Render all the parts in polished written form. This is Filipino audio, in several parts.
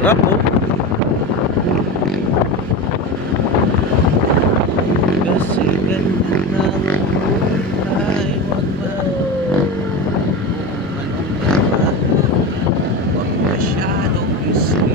Sarap oh. Kasi ganda na ang buhay, wag ba anong naman, wag masyadong isip.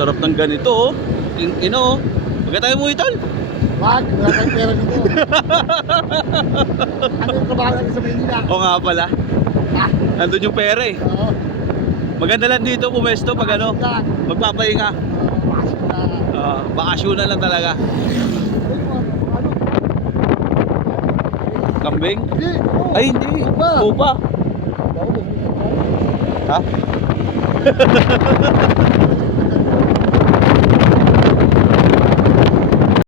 Sarap ng ganito oh. Ino oh. Huwag tayo mo itol. Wag, wala tayong pera dito. Ano yung trabaho natin sa Maynila? Oo nga pala. Nandun yung pera eh. Oo. Maganda lang dito pumesto pag ano, magpapahinga. Bakasyonan lang talaga. Kambing? Hindi. Ay hindi. Upa. Upa. Ha?